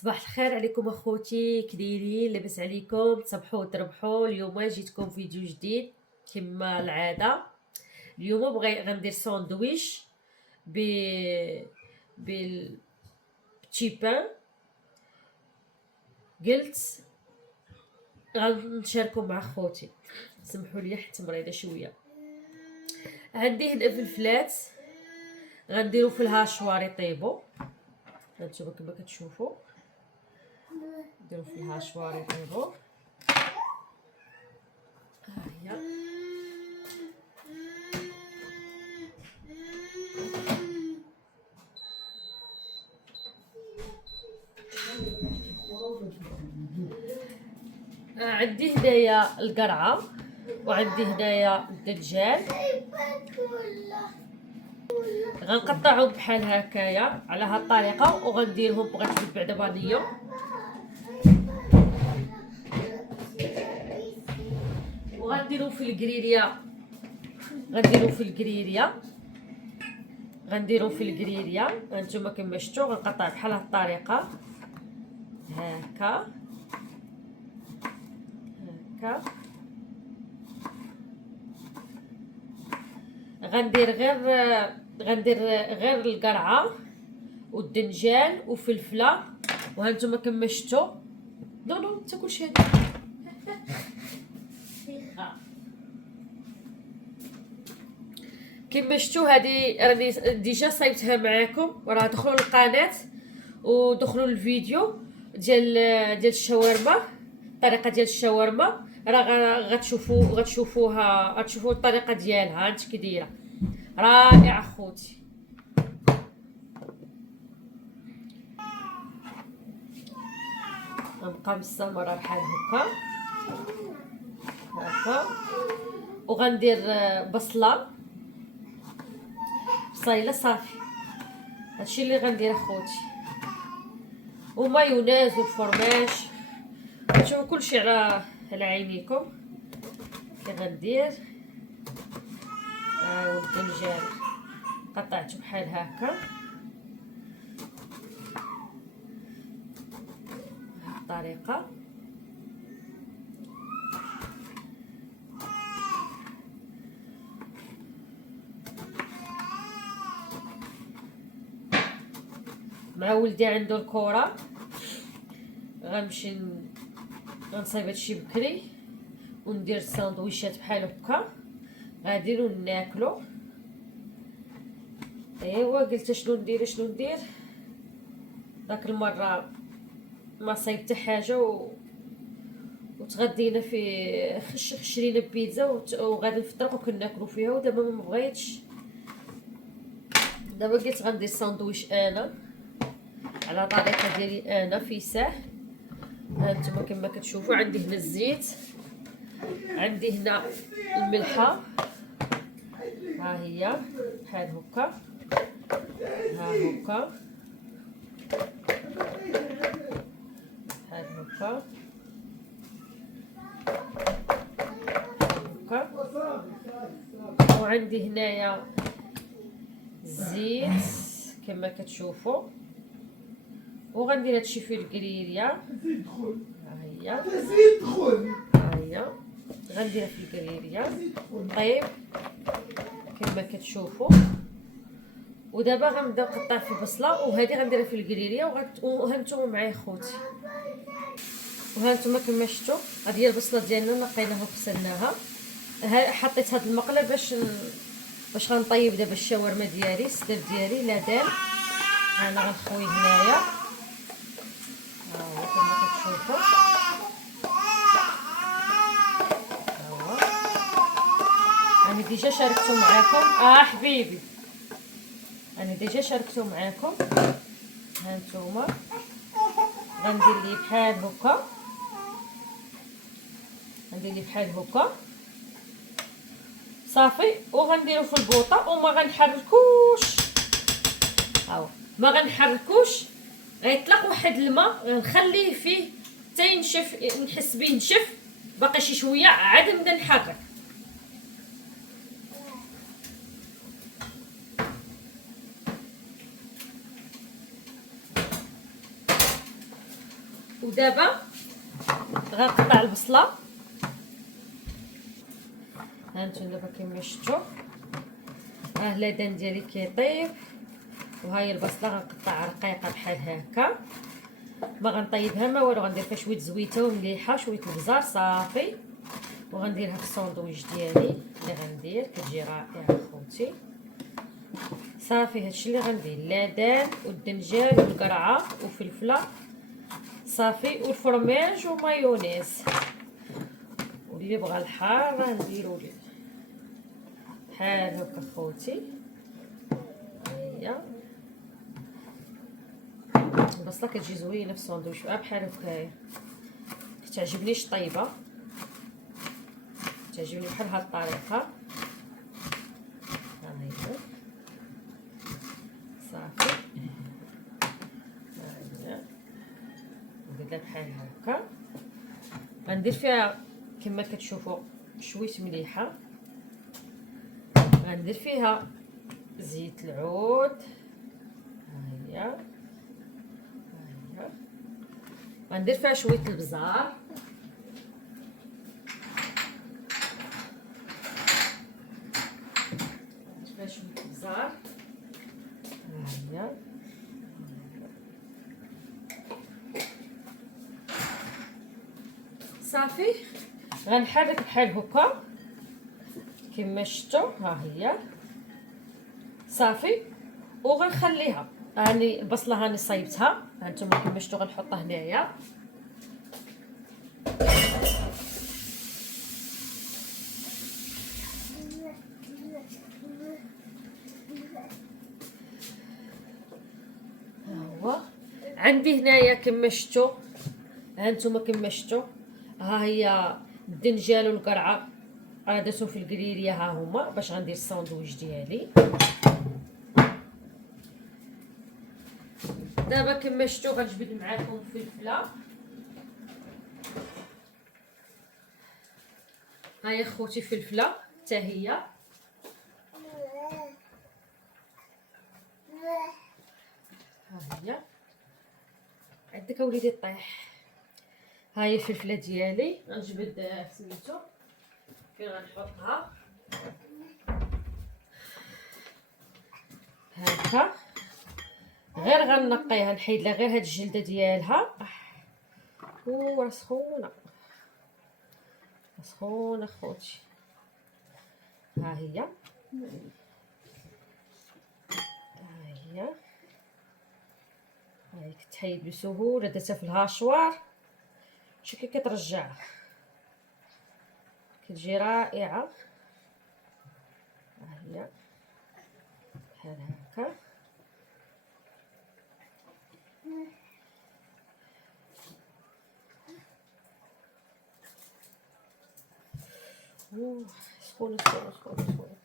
صباح الخير عليكم اخوتي، كديرين؟ لاباس عليكم؟ تصبحوا وتربحوا. اليوم جيتكم فيديو جديد كما العاده. اليوم غندير ساندويش ب بالبتي بان. قلت غنشاركو مع خوتي، سمحوا لي حيت مريضه شويه. عندي هنا فلفلات غنديرو في الهاشوار يطيبوا، هانتوما كما كتشوفوا نديرو في الهاشوار يطيبوا. ها هي عندي هنايا القرعه وعندي هنايا الدجاج. غنقطعهم بحال هكايا على هاد الطريقه وغنديرهم، بغيت بعدا فانيليا. وغنديرو في الكريريا، غنديرو في الكريريا. هانتوما كما شفتوا غنقطع بحال هاد الطريقه هكا هكا. غندير غير القرعه والدنجال وفلفله. وهانتوما كما شفتوا نو تاكلش هادي كما شفتوا. هذه راني ديجا صايبتها معاكم، وراه دخلوا للقناه ودخلوا الفيديو ديال الشاورما. الطريقه ديال الشاورما راه غتشوفوا الطريقه ديالها هانت كي دايره، رائعه خوتي. غنبقى مستمره بحال هكا هكا. وغندير بصله بصيله صافي. هادشي اللي غندير اخوتي، ومايونيز والفرماج. شوفوا كلشي على عينيكم كي غندير. والدنجال قطعته بحال هكا الطريقه. مع ولدي عنده الكره، غنمشي غنصايب هادشي بكري وندير ساندويشات بحال هكا غادي ناكلو. ايوا قلت شنو ندير داك المره ما صايب حتى حاجه وتغدينا في شرينا بيتزا وغادي نفطروا وكناكلوا فيها. ودابا ما بغيتش، دابا قلت غندير ساندويش انا على طريقه ديالي انا في ساهل. هانتوما كما كتشوفوا عندي هنا الزيت، عندي هنا الملحه، ها هي بحال هكا بحال هكا وعندي هنايا الزيت كما كتشوفوا. وغندير هادشي في الكريريا، ها هي غنديرها في الكريريا طيب كما كتشوفوا. ودابا غنبدا نقطع في البصله، وهذه غنديرها في الكريريا. وهانتوما معايا خوتي، وهانتوما كما شفتوا هذه هي البصله ديالنا نقيناها وغسلناها. حطيت هذا المقله باش غنطيب دابا الشاورما ديالي، السداب ديالي لا دال. انا غنخوي هنايا ها هو كما كتشوفوا. انا ديجا شاركته معاكم حبيبي، انا ديجا شاركته معاكم. هانتوما غندير ليه بحال هكا صافي. وغنديرو في البوطه وما غنحركوش، هاهو ما غنحركوش. غيطلق واحد الماء غنخليه فيه حتى ينشف، نحس بيه نشف باقي شي شويه عاد نبدا نحرك. ودابا غنقطع البصله. هانتوما دابا كما شفتوا اللدان ديالي كيطيب، وهاهي البصله غنقطعها رقيقه بحال هكا، ما غنطيبها ما والو، غندير فيها شويه زويته ومليحه شويه البزار صافي، وغنديرها في الساندويتش ديالي اللي غندير. كتجي رائعه خوتي. صافي هادشي اللي غندير، اللدان والدنجال والقرعه وفلفله صافي والفرماج ومايونيز، واللي بغى الحار راه نديرو ليه بحال هكا خوتي. هي البصله كتجي زوينه في الساندويتش بحال هكايا. كتعجبنيش طيبه، تعجبني بحال هاد الطريقه. ها هي صافي، ها هي نديرها بحال هكا. غندير فيها كما كتشوفوا شويه مليحه، غندير فيها زيت العود. ها هي غندير فيها شويه البزار، شويه البزار. ها هي صافي غنحرك بحال هكا كما شفتوا. ها هي صافي، وغنخليها. هاني البصله هاني صايبتها، هانتوما كما شفتوا غنحطها هنايا. ها هو عندي هنايا كما شفتوا، هانتوما كما شفتوا ها هي الدنجال والقرعه انا درتهم في الكريريه، ها هما باش غندير الساندويتش ديالي. دابا كما شفتوا غنجبد معاكم فلفله. ها هي خوتي فلفله حتى هي. ها هي عندك اوليدي طيح. ها هي الفلفله ديالي غنجبد سميتو فين غنحطها هكا، غير غنقيها نحيد لها غير هاد الجلده ديالها. سخونه سخونه خوتي. ها هي هاي كتحيد بسهوله، درتها في الهاشوار شوف كي كترجع كتجي رائعه. ها هي بحال هكا. سخونه سخونه سخونه سخونه.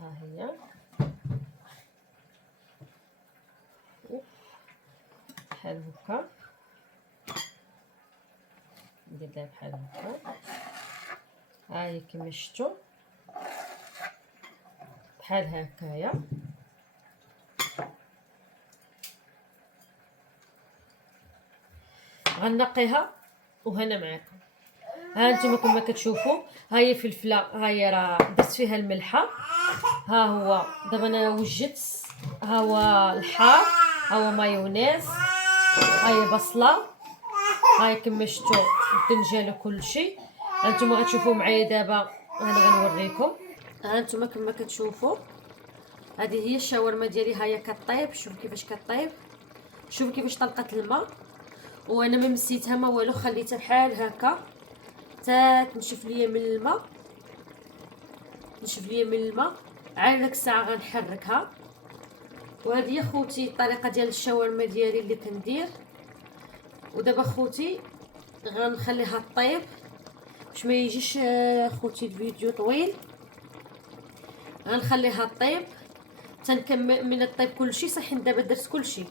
ها هي بحال هكا، ندير لها بحال هكا. ها هي كما شفتوا بحال هكايا. غنقيها وهنا معاكم. ها انتم كما كتشوفوا ها هي فلفله، ها هي راه درت فيها الملحه. ها هو دابا انا وجدت، ها هو الحار، ها هو مايونيز، ها هي بصله، ها هي كما شفتوا الدنجال وكلشي. هانتوما غتشوفوا معايا دابا انا غنوريكم. هانتوما كما كتشوفوا هذه هي الشاورما ديالي، ها هي كطيب. شوفوا كيفاش كطيب، شوفوا كيفاش طلقت الماء، وانا ما مسيتها ما والو، خليتها بحال هكا حتى تنشف ليا من الماء، تنشف ليا من الماء. عاد داك الساعه غنحركها. وهذه هي خوتي الطريقه ديال الشاورما ديالي اللي كندير. ودابا خوتي غنخليها طيب باش ما يجيش خوتي الفيديو طويل. غنخليها طيب تنكمل من الطيب كلشي. صحيح دابا درت كلشي،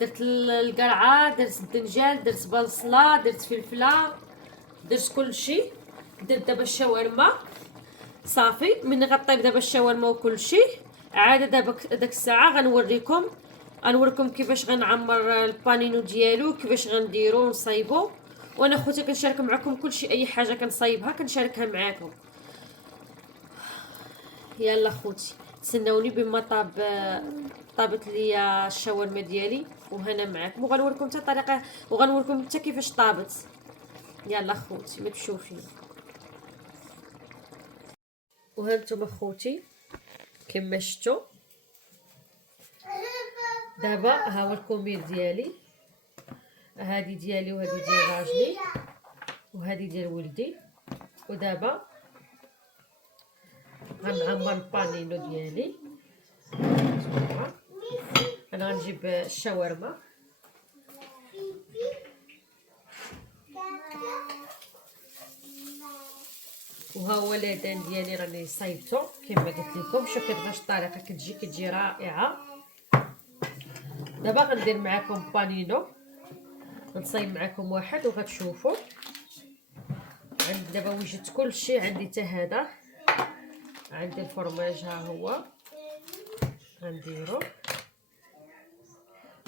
درت القرعه، درت الدنجال، درت بصله، درت فلفله، درت كلشي. درت دابا الشاورما صافي. من غطيب دابا الشاورما وكلشي عاد داك الساعه غنوريكم كيفاش غنعمر البانينو ديالو، كيفاش غنديرو ونصايبو. وانا خوتي كنشارك معكم كلشي، اي حاجه كنصايبها كنشاركها معاكم. يلا خوتي تسناوني بما طابت ليا الشاورما ديالي، وهنا معاكم، وغنوريكم حتى الطريقه، وغنوريكم حتى كيفاش طابت. يلا خوتي ما تشوفي. وها نتوما خوتي كما شفتوا دابا ها هو الكومير ديالي، هادي ديالي وهادي ديال راجلي وهادي ديال ولدي. ودابا غنعمر البانينو ديالي. انا غنجيب الشاورما، وها هو لادان ديالي راني صايبته كما قلت لكم. شوف كيفاش الطريقه كتجي رائعه. دابا غندير معكم بانينو، غنصايب معكم واحد وغتشوفوا. عندي دابا وجدت كلشي، عندي حتى هذا، عندي الفرماج ها هو غنديرو.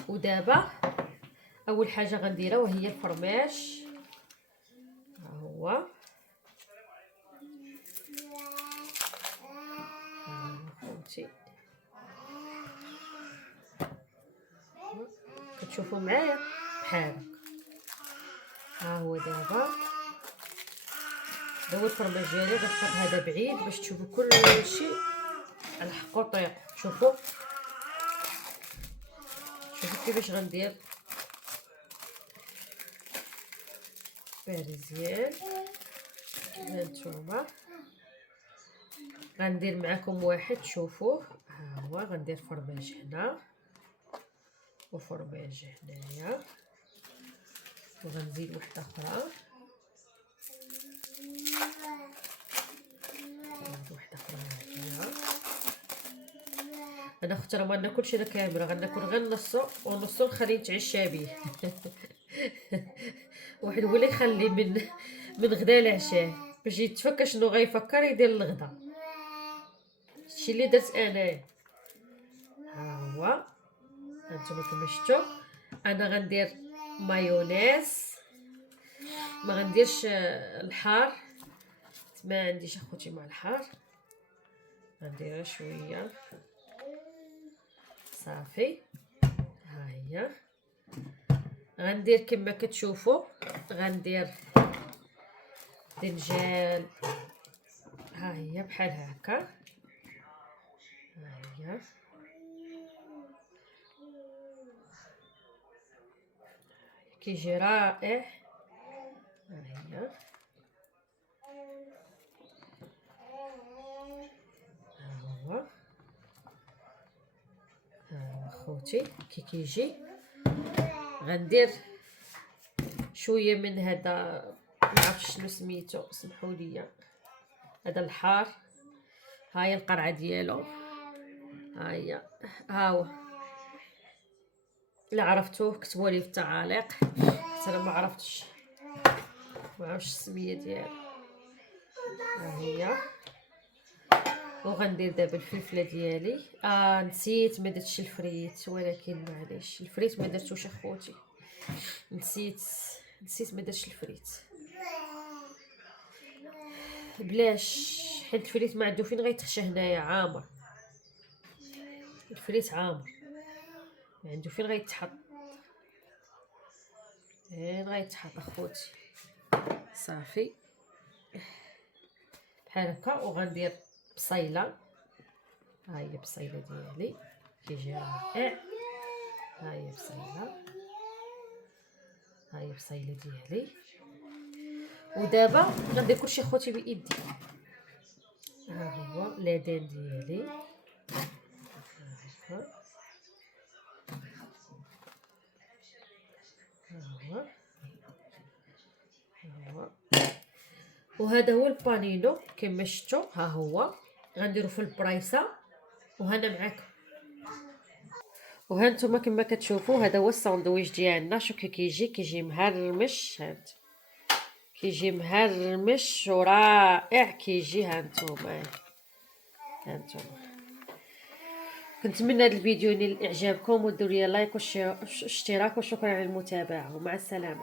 ودابا اول حاجه غنديرها وهي الفرماج، ها هو خوتي كتشوفوا معايا بحال ها هو. دابا الفرماج ديالي غنحط هذا بعيد باش تشوفوا كلشي على حق وطيق. شوفوا كيفاش غندير مزيان. هانتوما غندير معكم واحد، شوفوه ها هو. غندير فرماج هنا وفرماج هنايا، وغنزيد وحده اخرى، وحده اخرى هنا. انا اختي راه ما ناكلش انا كامله، غناكل غير نصو ونصو نخليه يتعشى بيه. واحد هو اللي يخلي من غدا لعشاه باش يتفكر شنو غيفكر يدير الغدا. هادشي اللي درت انايا. ها هو هانتوما كما شفتوا. انا غندير مايونيز، ما غنديرش الحار، ما عنديش اخوتي مع الحار، غنديرها شويه صافي. ها هي غندير كما كتشوفوا، غندير دنجال، ها هي بحال هكا. ها هي كيجي رائع. ها هي ها هو خوتي كيجي. غندير شويه من هذا، ما عرفتش شنو سميتو، سمحوا لي، هذا الحار. ها هي القرعه ديالو، ها هي، ها هو. الا عرفتوه كتبوا لي في التعاليق، حتى انا ما عرفتش السميه ديالو. ها هي. وغندير دابا الفلفله ديالي. نسيت ما درتش الفريت، ولكن معليش الفريت ما درتوش اخوتي، نسيت ما درتش الفريت. بلاش، حيت الفريت ما عنده فين غيتخشى هنايا، عامر الفريت عامر، ما عنده فين غيتحط، فين غيتحط اخوتي. صافي بحال هكا. وغندير بصيله، ها هي بصيله ديالي كيجي رائع. ها هي بصيله، ها هي بصيله ديالي. ودابا غندير كلشي اخوتي بايدي. ها هو لادان ديالي، ها هو وهذا هو البانينو كما شفتوا. ها هو غنديرو في البريصه، وهنا معاكم. وها نتوما كما كتشوفوا هذا هو الساندويتش ديالنا. شو كيجي مهرمش، هاد كيجي مهرمش ورائع كيجي. ها نتوما كنتمنى هذا الفيديو ينال اعجابكم وديروا لي لايك واشتراك وشكرا على المتابعة ومع السلامة.